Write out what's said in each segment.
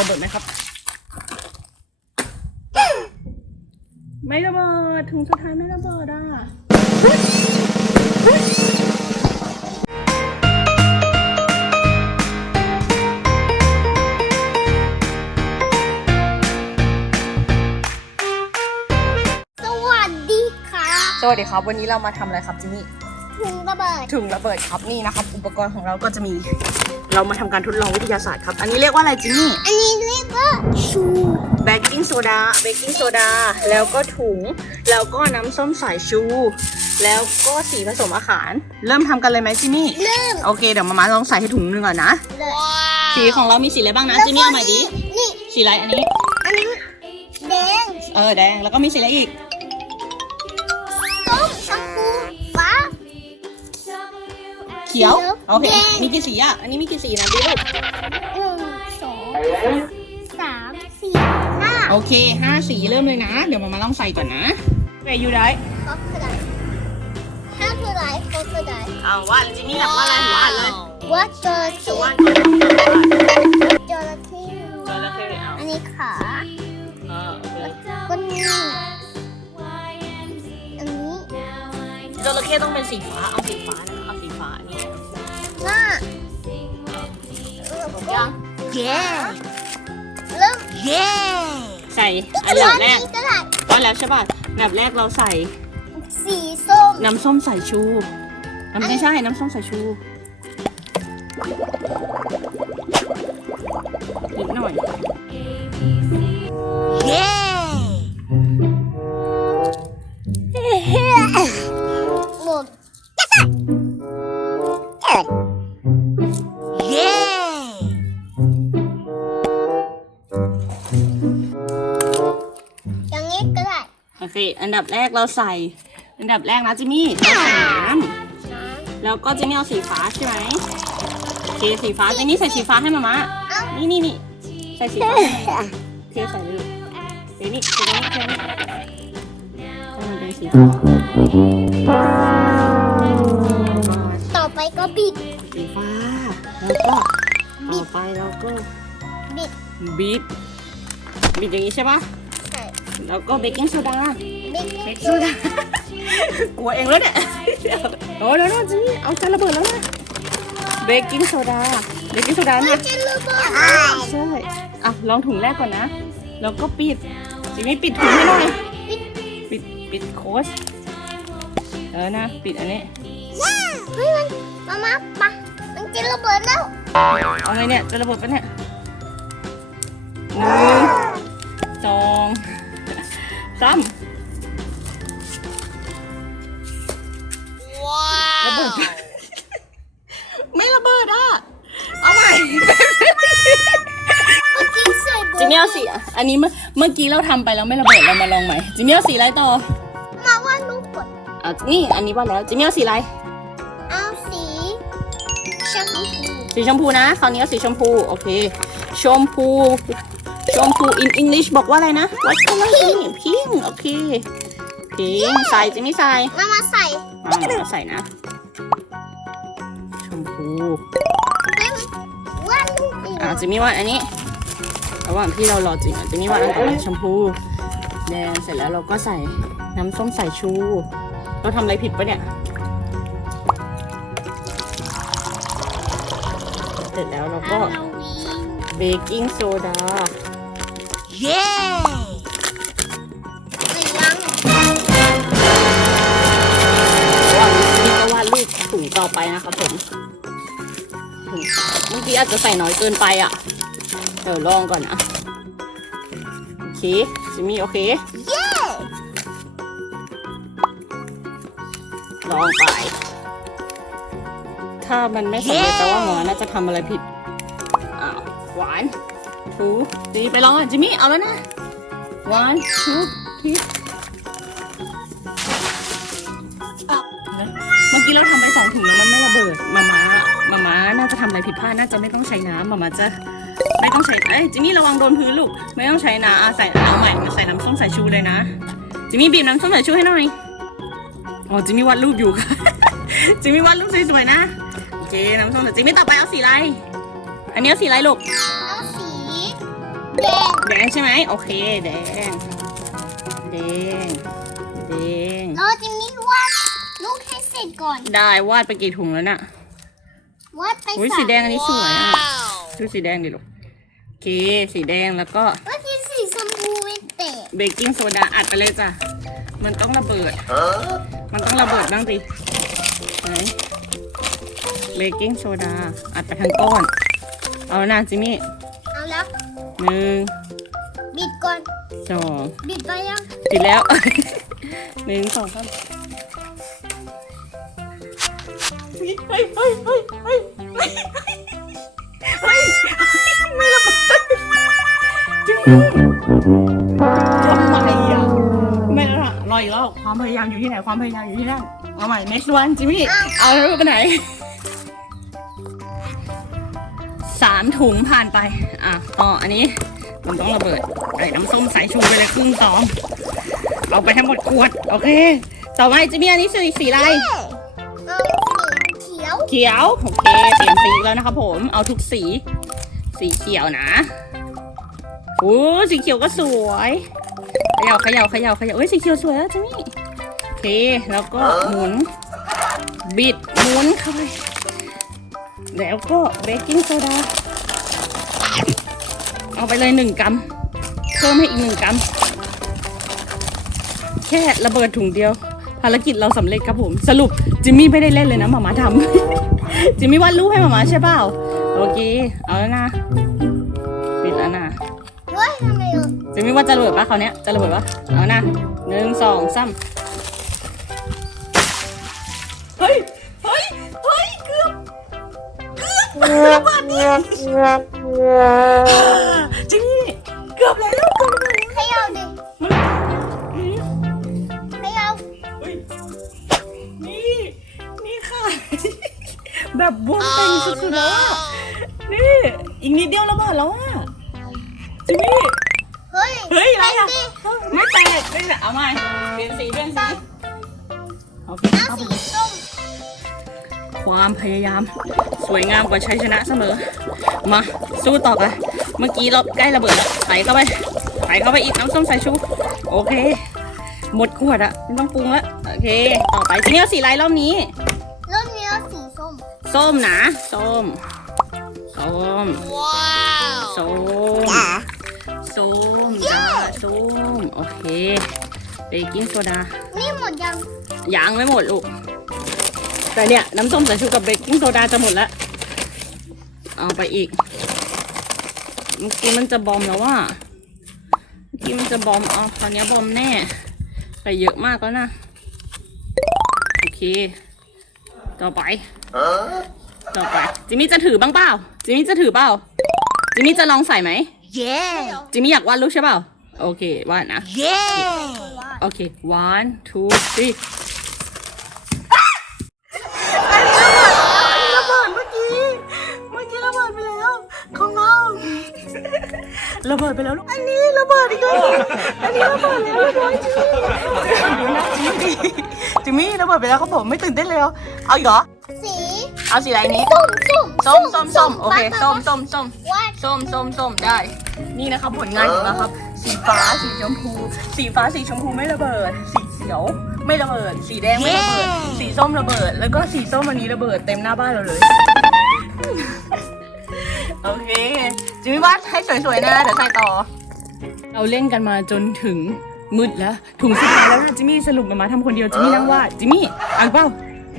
ระเบิดไหมครับ ไม่ระเบิดถุงสุดท้ายไม่ระเบิดอะสวัสดีค่ะสวัสดีครับ วันนี้เรามาทำอะไรครับจิมมี่ ถุงระเบิดถุงระเบิดครับนี่นะครับ อุปกรณ์ของเราก็จะมี เรามาทำการทดลองวิทยาศาสตร์ครับ อันนี้เรียกว่าอะไรจิมมี่ อันนี้เรียกว่าชูเบกกิ้งโซดา เบกกิ้งโซดา แล้วก็ถุง แล้วก็น้ำส้มสายชู แล้วก็สีผสมอาหาร เริ่มทำกันเลยไหมจิมมี่ เริ่มโอเค เดี๋ยวมามาลองใส่ให้ถุงหนึงก่อนนะ เลยสีของเรามีสีอะไรบ้างนะจิมมี่เอาใหม่ดิ นี่สีอะไรอันนี้ อันนี้แดงเออแดง แล้วก็มีสีอะไรอีก ส้มชมพูฟ้าเขียวเขียว โอเคแดงมีกี่สีอะ อันนี้มีกี่สีนะดิลูกหนึ่งสองสามสี่ห้าโอเคห้าสีเริ่มเลยนะ เดี๋ยวมามาลองใส่ก่อนนะเวยูได้ครบกระดาษห้าคืออะไรครบกระดาษเอาว่าจิมมี่อยากว่าอะไรหัวอ่านเลยวัดจระเข้ว่าจระเข้จระเข้เอาอันนี้ขาเออโอเคก็นี่อันนี้จระเข้ต้องเป็นสีฟ้า เอาสีฟ้านะเอาสีฟ้านี่ห น้ายัง เย้เริ่มเย้ใส่อันดับแรกกระดาษตอนแล้วใช่ป่ะอันดับแรกเราใส่สีส้มน้ำส้มสายชูน้ำไม่ใช่น้ำส้มสายชูนิดหน่อย เย้หมดเอันดับแรกเราใส่ อันดับแรกนะจิมมี่เราใส่น้น้ำแล้วก็จิมมี่เอาสีฟ้าใช่ไหมโอเคสีฟ้าจิมมี่ใส่สีฟ้าให้มาม่านี่นี่นี่ใส่สีฟ้าให้มาม่าโอเคใส่เลยลูกเดี๋ยวนี่เดี๋ยวนี่เดี๋ยวนี่ให้มันเป็นสีฟ้า ต่อไปก็บิด สีฟ้าแล้วก็ต่อไปเราก็บิดบีบบีบอย่างนี้ใช่ปะ แล้วก็เบกกิ้งโซดาบิดเบกกิ้งโซดา กลัวเองแล้วเนี่ยโอ้เดี๋ยวนะจิมมี่เอาจะระเบิดแล้วนะ เบกกิ้งโซดา เบกกิ้งโซดาไม่เนี่ยจะระเบิดใช่อะลองถุงแรกก่อนนะ แล้วก็ปิดจิมมี่ปิดถุงให้หน่อย ปิดปิดโค้ชเออนะ ปิดอันนี้เฮ้ยมันมามาปะมันจะระเบิดแล้ว เอาไงเนี่ยจะระเบิดปะเนี่ยหนึ่งสอง สามระเบิดปะไม่ระเบิดอะ เอาใหม่เมื่อกี้ใส่เบอร์จิมมี่เอาสีอันนี้เมื่อเมื่อกี้เราทำไปแล้วไม่ระเบิดเรามาลองใหม่จิมมี่เอาสีอะไรต่อมาว่าลูกก่อนอะนี่อันนี้ว่าแล้วจิมมี่เอาสีอะไรเอาสีชมพูสีชมพูนะคราวนี้เอาสีชมพูโอเค ชมพู ชมพู in English บอกว่าอะไรนะ What color pink pink โอเค pink ใส่จิมมี่ใส่มามาใส่อ่าใส่นะ ชมพูเล่มว่าลูกอีกอ่าจิมมี่ว่าอันนี้ ระหว่างที่เรารอจิมอะจิมมี่ว่าอันต่อไปชมพู แดงเสร็จแล้วเราก็ใส่น้ำส้มสายชู เราทำอะไรผิดปะเนี่ยเสร็จแล้วเราก็ฮาโลวีนเบกกิ้งโซดา เย้ไม่ยังว่างนี้นี่ก็วาดรูปถุงต่อไปนะครับผมเมื่อกี้อาจจะใส่น้อยเกินไปอะ เดี๋ยวลองก่อนนะ โอเคจิมมี่โอเค เย้ลองไป ถ้ามันไม่สำเร็จแปลว่าหมอน่าจะทำอะไรผิด อ้าว หวาน ทูตีไปลองอะจิมมี่ เอาแล้วนะ one two three เมื่อกี้เราทำไปสองถุงแล้วมันไม่ระเบิดมาม่ามาม่าน่าจะทำอะไรผิดพลาดน่าจะไม่ต้องใช้น้ำมาม่าจะไม่ต้องใช้เอ้ยจิมมี่ระวังโดนพื้นลูก ไม่ต้องใช้น้ำใส่เอาใหม่ใส่น้ำส้มสายชูเลยนะ จิมมี่บีบน้ำส้มสายชูให้หน่อย อ๋อจิมมี่วาดรูปอยู่ค่ะ จิมมี่วาดรูปสวยๆนะ โอเคน้ำส้มสายจิมมี่ต่อไปเอาสีอะไร อันนี้เอาสีอะไรลูก เอาสีแดงใช่ไหมโอเคแดงแดงแดงเราจะมีวาดลูกให้เสร็จก่อน ได้วาดไปกี่ถุงแล้วน่ะวาดไปอุ้ยสามสีแดงอันนี้สวยอะดูสีแดงดิลูกโอเคสีแดงแล้วก็วาดที่สีชมพูเป็นเตะเบกกิ้งโซดาอัดไปเลยจ้ะมันต้องระเบิดมันต้องระเบิดบ้างดิไหนเบกกิ้งโซดาอัดไปทั้งก้อน เอาแล้วนะจิมมี่เอาแล้ว หนึ่งบิดก่อน สองบิดไปยังติดแล้ว หนึ่งสองสามเฮ้ยเฮ้ยเฮ้ยเฮ้ยเฮ้ยเฮ้ยเฮ้ยไม่ระเบิดจิมมี่ทำไมอะไม่ละรออีกแล้วความพยายามอยู่ที่ไหนความพยายามอยู่ที่นั่นเอาใหม่ next one จิมมี่เอาแล้วไปไหน สามถุงผ่านไป อะต่ออันนี้มันต้องระเบิดใส่น้ำส้มสายชูไปเลยครึ่งซองเอาไปทั้งหมดขวด โอเค ต่อไปจิมมี่อันนี้สีสีอะไร เอาสีเขียวเขียว โอเค เปลี่ยนสีแล้วนะครับผม เอาทุกสี สีเขียวนะโอ้สีเขียวก็สวย เขย่าเขย่าเขย่าเขย่าเอ้ย สีเขียวสวยแล้วจิมมี่ โอเค แล้วก็หมุน บิด หมุนเข้าไป แล้วก็เบกกิ้งโซดา เอาไปเลยหนึ่งกรัม เพิ่มให้อีกหนึ่งกรัม แค่ระเบิดถุงเดียว ภารกิจเราสำเร็จครับผม สรุปจิมมี่ไม่ได้เล่นเลยนะหมามาทำ จิมมี่วาดรูปให้หมามาใช่เปล่า โอเค เอาแล้วนะ ปิดแล้วนะ เฮ้ยทำไมอะจิมมี่ว่าจะระเบิดปะคราวเนี้ยจะระเบิดปะเอานะหนึ่งสองสาม จิมมี่เกือบแล้วเกือบแล้วเขย่าดิมันเขย่าเฮ้ยนี่ นี่ค่ะ แบบวงเต็งสุดๆแล้วอะนี่ อีกนิดเดียวระเบิดแล้วอะจิมมี่ เฮ้ยเฮ้ยอะไรอะไม่แตกไม่แตกเอาใหม่เปลี่ยนสีเปลี่ยนสีโอเคเอาเข้าไปสีส้ม ความพยายาม สวยงามกว่าชัยชนะเสมอ มาสู้ต่อไปเมื่อกี้เราใกล้ระเบิดแล้วใส่เข้าไปใส่เข้าไปอีกน้ำส้มสายชู โอเค หมดขวดอะไม่ต้องปรุงแล้วโอเค ต่อไปทีนี้เอาสีอะไรรอบนี้ เริ่มนี้เอาสีส้ม ส้มนะส้มส้มว้าวส้มส้มจ้าส้มโอเคเบกกิ้งโซดา นี่หมดยังยังไม่หมดลูก แต่เนี่ยน้ำส้มสายชูกับเบกกิ้งโซดาจะหมดแล้วเอาไปอีก เมื่อกี้มันจะบอมแล้วว่าเมื่อกี้มันจะบอมเอาคราวนี้บอมแน่ใส่เยอะมากแล้วนะ โอเค ต่อไป ต่อไป จิมมี่จะถือบ้างเปล่า จิมมี่จะถือเปล่า จิมมี่จะลองใส่ไหมเย้จิมมี่อยากวาดรูปใช่เปล่า โอเควาดนะเย้โอเค one two three ระเบิดไปแล้วลูก อันนี้ระเบิดอีกแล้ว อันนี้ระเบิดแล้วเรียบร้อยจิมมี่จิมมี่ระเบิดไปแล้วครับผมไม่ตื่นเต้นเลยเหรอเอาอีกเหรอ สีเอาสีอะไรนี้ ส้มส้มส้มส้มส้มโอเคส้มส้มส้มว่าส้มส้มส้มได้ นี่นะครับผลงานของเราครับ สีฟ้าสีชมพู สีฟ้าสีชมพูไม่ระเบิด สีเขียวไม่ระเบิด สีแดงไม่ระเบิด สีส้มระเบิด แล้วก็สีส้มอันนี้ระเบิดเต็มหน้าบ้านเราเลย โอเค จิมมี่วัดให้สวยๆนะ เดี๋ยวใส่ต่อ เราเล่นกันมาจนถึงมืดแล้ว ถุงสุดท้ายแล้วนะจิมมี่สรุปมามาทำคนเดียวจิมมี่นั่งวาดจิมมี่อ่านเปล่า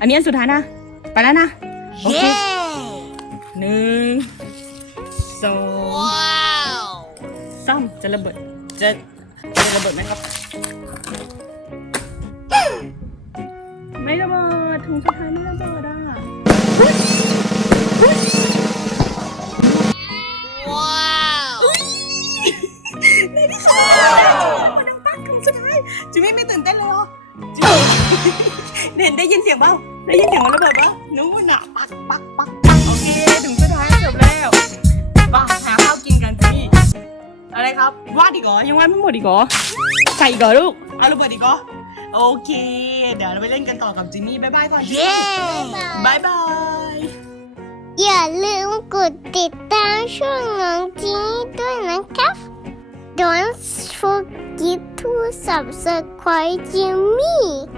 อันนี้อันสุดท้ายนะ ไปแล้วนะโอเคหนึ่งสองสามจะระเบิดจะจะระเบิดไหมครับ ไม่ระเบิดถุงสุดท้ายไม่ระเบิดอะ จิมมี่ไม่ตื่นเต้นเลยเหรอจิมมี่เห็นได้ยินเสียงเปล่าได้ยินเสียงมันระเบิดปะนู้นอะปักปักปักปักโอเคถุงสุดท้ายจบแล้วไปหาข้าวกินกันจิมมี่อะไรครับวาดอีกเหรอยังวาดไม่หมดอีกเหรอใส่อีกเหรอลูกเอาระเบิดอีกเหรอโอเค เดี๋ยวเราไปเล่นกันต่อกับจิมมี่บ๊ายบายก่อนจิมมี่บ๊ายบายอย่าลืมกดติดตามช่องน้องจีด้วยนะครับ Don't forget to subscribe to me.